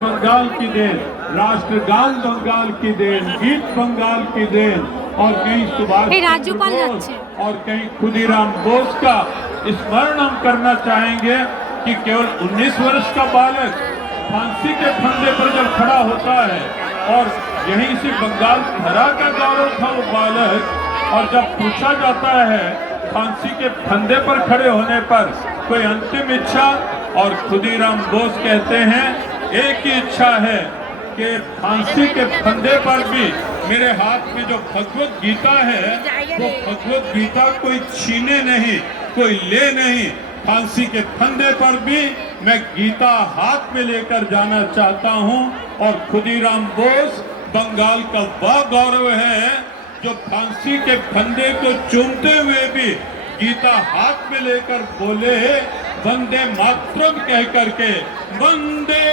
बंगाल की देन, राष्ट्रगान बंगाल की देन, गीत बंगाल की देन और कहीं सुभाष चंद्र बोस और कहीं खुदीराम बोस का स्मरण हम करना चाहेंगे कि केवल 19 वर्ष का बालक फांसी के फंदे पर जब खड़ा होता है और यहीं से बंगाल धरा का गौरव था वो बालक, और जब पूछा जाता है फांसी के फंदे पर खड़े होने पर कोई अंतिम इच्छा, और खुदीराम बोस कहते हैं एक ही इच्छा है कि फांसी के फंदे पर भी मेरे हाथ में जो भगवत गीता है वो भगवत गीता कोई छीने नहीं, कोई ले नहीं। फांसी के फंदे पर भी मैं गीता हाथ में लेकर जाना चाहता हूं। और खुदीराम बोस बंगाल का वह गौरव है जो फांसी के फंदे को चूमते हुए भी गीता हाथ में लेकर बोले वंदे मातरम कह करके, वंदे।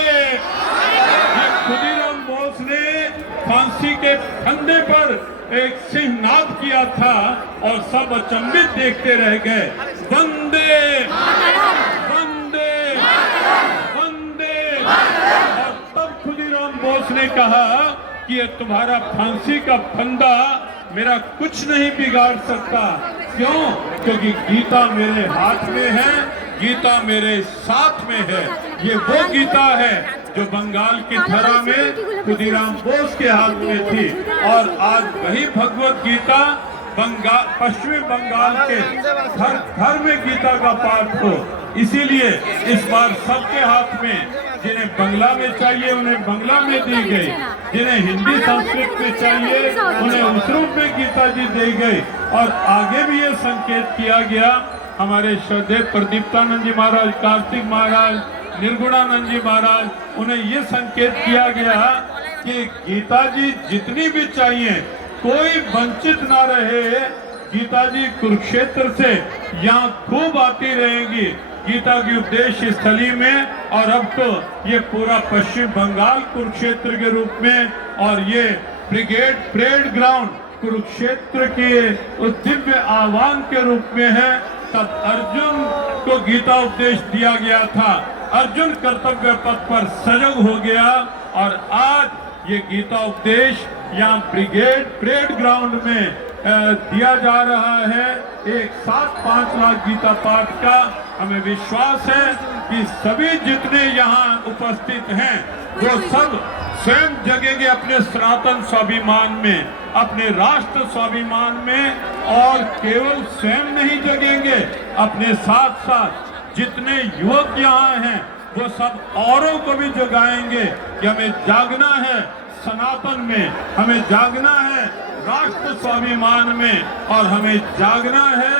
खुदीराम बोस ने फांसी के फंदे पर एक सिंहनाद किया था और सब अचंभित देखते रह गए। वंदे वंदे वंदे। और तब खुदीराम बोस ने कहा कि ये तुम्हारा फांसी का फंदा मेरा कुछ नहीं बिगाड़ सकता। क्यों? क्योंकि गीता मेरे हाथ में है, गीता मेरे साथ में है। ये वो गीता है जो बंगाल की धरा में खुदीराम बोस के हाथ में थी, और आज वही भगवत गीता पश्चिमी बंगाल के हर घर में गीता का पाठ हो। इसीलिए इस बार सबके हाथ में, जिन्हें बंगला में चाहिए उन्हें बंगला में दी गई, जिन्हें हिंदी संस्कृत में चाहिए उन्हें उस रूप में गीता जी दी गई। और आगे भी ये संकेत किया गया, हमारे श्रद्धेय प्रदीप्तानंद जी महाराज, कार्तिक महाराज, निर्गुणानंद जी महाराज, उन्हें ये संकेत किया गया कि गीता जी जितनी भी चाहिए कोई वंचित ना रहे। गीता जी कुरुक्षेत्र से यहाँ खूब आती रहेंगी गीता की उपदेश स्थली में, और अब तो ये पूरा पश्चिम बंगाल कुरुक्षेत्र के रूप में, और ये ब्रिगेड परेड ग्राउंड कुरुक्षेत्र के उस दिव्य आह्वान के रूप में है। तब अर्जुन को गीता उपदेश दिया गया था, अर्जुन कर्तव्य पथ पर सजग हो गया, और आज ये गीता उपदेश यहाँ ब्रिगेड परेड ग्राउंड में दिया जा रहा है। एक साथ 5 लाख गीता पाठ का हमें विश्वास है कि सभी जितने यहाँ उपस्थित हैं वो सब स्वयं जगेंगे अपने सनातन स्वाभिमान में, अपने राष्ट्र स्वाभिमान में, और केवल स्वयं नहीं जगेंगे, अपने साथ साथ जितने युवक यहाँ हैं वो सब औरों को भी जगाएंगे कि हमें जागना है सनातन में, हमें जागना है राष्ट्र स्वाभिमान में, और हमें जागना है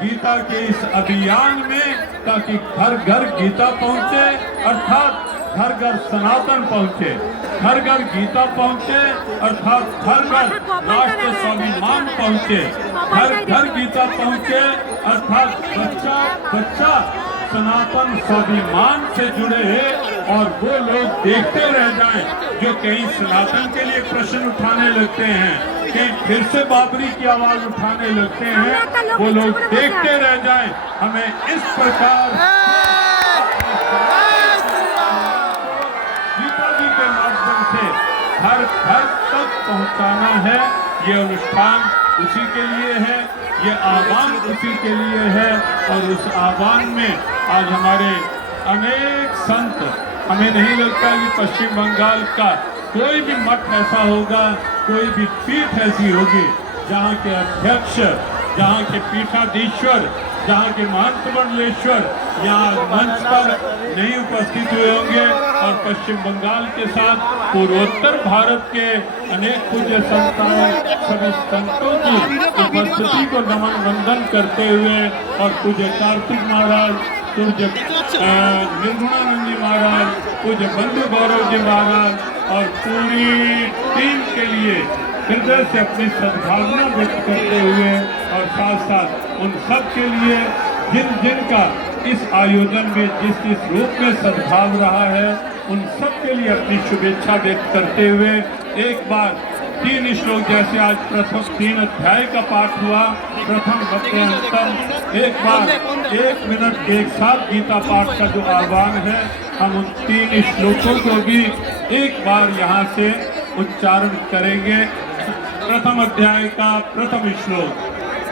गीता के इस अभियान में, ताकि घर घर गीता पहुंचे, अर्थात घर घर सनातन पहुंचे, घर घर गीता पहुंचे, अर्थात घर घर राष्ट्र स्वाभिमान पहुंचे, घर घर गीता पहुंचे, अर्थात बच्चा बच्चा सनातन स्वाभिमान से जुड़े, और वो लोग देखते रह जाएं जो कहीं सनातन के लिए प्रश्न उठाने लगते हैं, कहीं फिर से बाबरी की आवाज उठाने लगते हैं, वो लोग देखते रह जाएं। हमें इस प्रकार गीता जी के माध्यम से हर घर तक पहुंचाना है। ये अनुष्ठान उसी के लिए है, ये आह्वान उसी के लिए है, और उस आह्वान में आज हमारे अनेक संत, हमें नहीं लगता कि पश्चिम बंगाल का कोई भी मठ ऐसा होगा, कोई भी पीठ ऐसी होगी जहाँ के अध्यक्ष, जहाँ के पीठाधीश्वर, जहाँ के महंत मंडलेश्वर यहाँ मंच पर नहीं उपस्थित हुए होंगे। और पश्चिम बंगाल के साथ पूर्वोत्तर भारत के अनेक पूज्य संस्थाएं सभी संतों की उपस्थिति को नमन वंदन करते हुए, और पूज्य कार्तिक महाराज, पूज्य निर्गुणानंद जी महाराज, पूज्य बंधु गौरव जी महाराज, और पूरी टीम के लिए हृदय से अपनी सद्भावना व्यक्त करते हुए, और साथ साथ उन सब के लिए जिन का इस आयोजन में जिस रूप में सद्भाव रहा है, उन सब के लिए अपनी शुभेच्छा व्यक्त करते हुए एक बार तीन श्लोक जैसे आज प्रथम 3 अध्याय का पाठ हुआ, प्रथम मध्य अंतम, एक बार 1 मिनट एक साथ गीता पाठ का जो आह्वान है, हम उन 3 श्लोकों को भी एक बार यहाँ से उच्चारण करेंगे। प्रथम अध्याय का प्रथम श्लोक।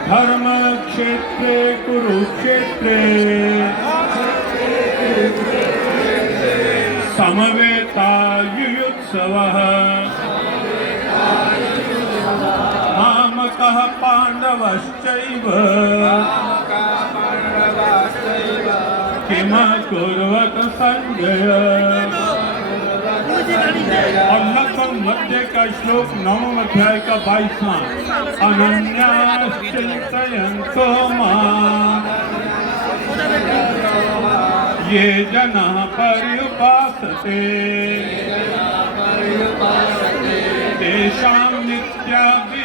धर्म क्षेत्रे कुरुक्षेत्रे समवेतायुयुत्सवः मामकः पाण्डवश्चैव किम कुर्वत संजय। और लगभग मध्य का श्लोक 9वें अध्याय का 22वां। अनन्याश्चिन्तयन्तो माम् ये जनाः पर्युपासते तेषां नित्याभियुक्तानां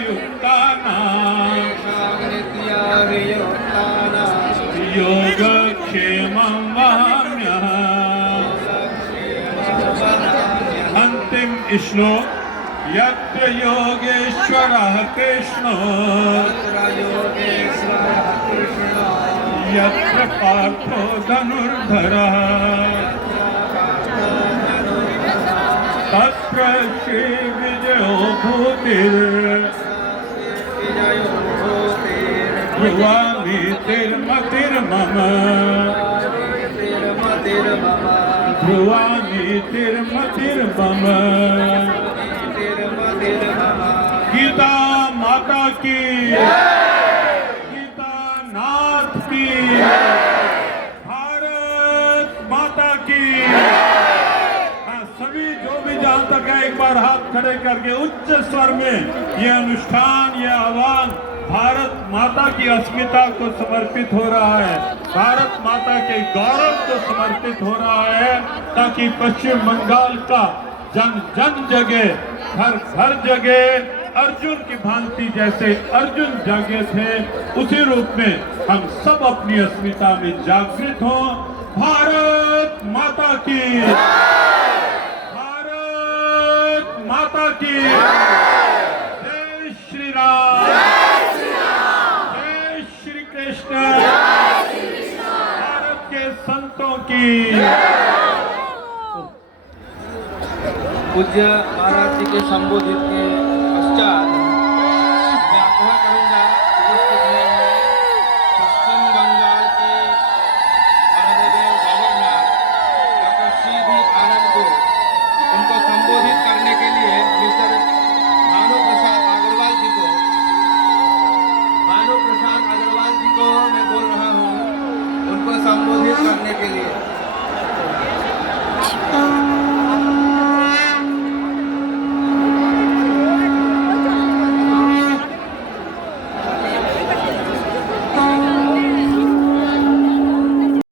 योगक्षेमं वहाम्यहम्। अंतिम श्लोक। यत्र योगेश्वरः कृष्णो यत्र पार्थो धनुर्धरः तत्र श्रीविजयो भूतिर् ध्रुवा नीतिर्मतिर्मम ध्रुवा नीतिर्मतिर्मम। गीता माता की, गीता नाथ की, भारत माता की। सभी जो भी जहां तक है एक बार हाथ खड़े करके उच्च स्वर में ये अनुष्ठान, ये आह्वान भारत माता की अस्मिता को समर्पित हो रहा है, भारत माता के गौरव को समर्पित हो रहा है, ताकि पश्चिम बंगाल का जन जन जगह, घर घर जगह अर्जुन की भांति जैसे अर्जुन जागे थे, उसी रूप में हम सब अपनी अस्मिता में जागृत हों। भारत माता की, भारत माता की। जय श्री राम, जय श्री कृष्ण, भारत के संतों की। पूज्य महाराज जी के संबोधित के पश्चात